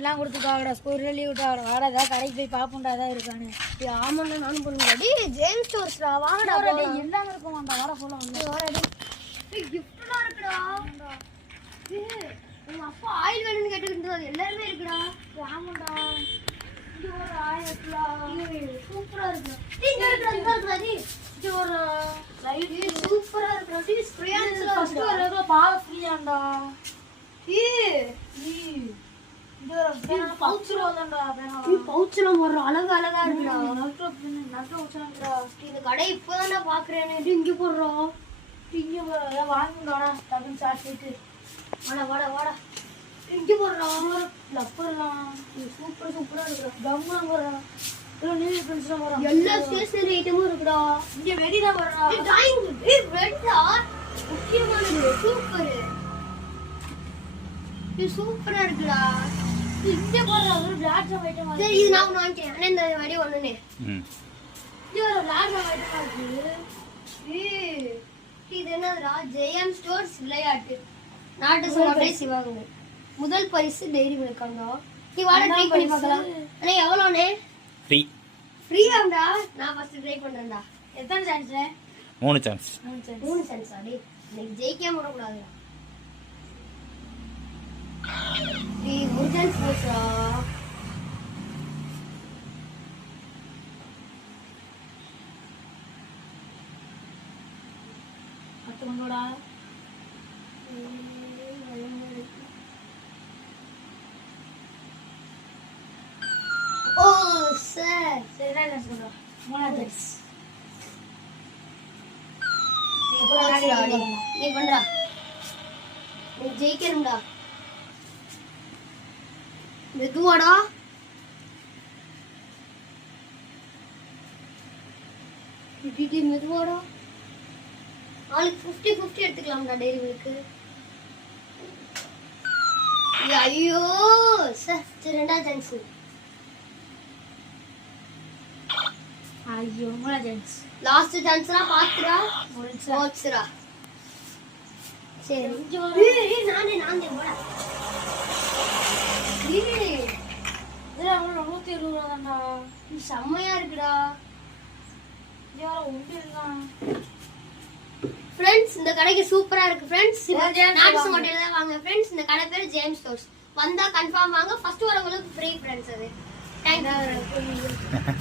எல்லாம் கொடுத்துட்டாங்கடா ஸ்கூல்ல லீவ் விட்டாங்கடா வாடா ஏதாவது கடைக்கு போய் பாப்போம்டா ஏதாவது இருக்கானு. ஆமாண்டா நானும் போறேன். டேய் ஜேம்ஸ் ஸ்டோர்ஸ்டா வாங்கடா. டேய் எல்லாம் இருக்குமாடா வாடா போலாம் வந்து வாடா டேய். டேய் கிஃப்ட்லாம் இருக்குடா. டேய் உங்க அப்பா ஆயில் வேணும்னு கேட்டுக்கிட்டு அது எல்லாமே இருக்குடா. ஆமாடா இது ஒரு ஆயிரத்துல சூப்பரா இருக்கு. டேய் இங்க இருக்குடா டேய். இது ஒரு லைட் சூப்பரா இருக்கு. டேய் ஸ்ப்ரேயான்ஸ்ல ஃபர்ஸ்ட் ஒரு ஏதோ பால் ஃப்ரீயாண்டா. டேய் இது ஒரு பேனா பவுச்ல வந்தடா பேனா. டேய் பவுச்ல ஒரு அழகா இருக்குடா. நட்டு வச்சறடா. இந்த கடை இப்போதான்டா பாக்குறேன். டேய் இங்க போறோம். இங்க வர வாங்குடா டபுள் சாக்லேட். வாடா இங்க போறோம். லப்பர்லாம் சூப்பரா இருக்குடா. கம்லாம் போறா. இதோ நீல பென்சிலாம் போறா. எல்லா ஸ்டேஷனரி ஐட்டமும் இருக்குடா. இங்க வெடிடா போறா. டேய் டைம் டேய் வெட்டா முக்கியமானது சூப்பர். இது சூப்பரா இருக்குடா. இங்க போறா ஒரு பிளாக் ஐட்டம் சரி இது நான் ஒன்னு வாங்கிட்டேன். அண்ணே இந்த வடி ஒண்ணுனே. இது ஒரு பிளாக் ஐட்டம் இருக்கு. ஏய் இது என்னதுடா? ஜெயம் ஸ்டோர்ஸ் விளையாட்டு நாட்டு சோளை சிவாங்க. முதல் பரிசு டைரி மில்காங்க. நீ வாடா ட்ரை பண்ணி பார்க்கலாம். அண்ணே எவ்வளவுனே? ஃப்ரீயாடா. நான் ஃபர்ஸ்ட் ட்ரை பண்றேன்டா. எத்தனை சான்ஸ்? 3 சான்ஸ். 3 சான்ஸா? டேய் நீ ஜெயிக்காம விட கூடாதுடா. டேய் ஒரு சான்ஸ் போச்சா? அத்தங்கடா. ஓ சார் சரி நான் சொல்றேன். மூணாவது சான்ஸ். நீ பண்றா. நீ ஜெயிக்கணும்டா. மெதுவாடா. இது மெதுவாடா. நாளைக்கு 50-50 எடுத்துக்கலாம்டா டைரி மில்க். ஐயோ சார் சரி ரெண்டாவது சான்ஸ். ஐயோ மூணாவது சான்ஸ். லாஸ்ட் சான்ஸ்ரா பாத்துடா. போச்சுடா. சரி ஏய் நானே போடா. ஏய் இதெல்லாம் 120 ரூபா தான்டா. இது செம்மையா இருக்குடா. இதெல்லாம் ஒண்ணு இல்ல. ஃப்ரெண்ட்ஸ் இந்த கடைக்கு சூப்பரா இருக்கு ஃப்ரெண்ட்ஸ். ஜேம்ஸ் நாட்டு சோடையில தான் வாங்க ஃப்ரெண்ட்ஸ். இந்த கடை பேர் ஜேம்ஸ் ஸ்டோர்ஸ். வந்தா கன்ஃபார்ம் வாங்க. ஃபர்ஸ்ட் வரவங்களுக்கு ஃப்ரீ ஃப்ரெண்ட்ஸ் அது. Thank you.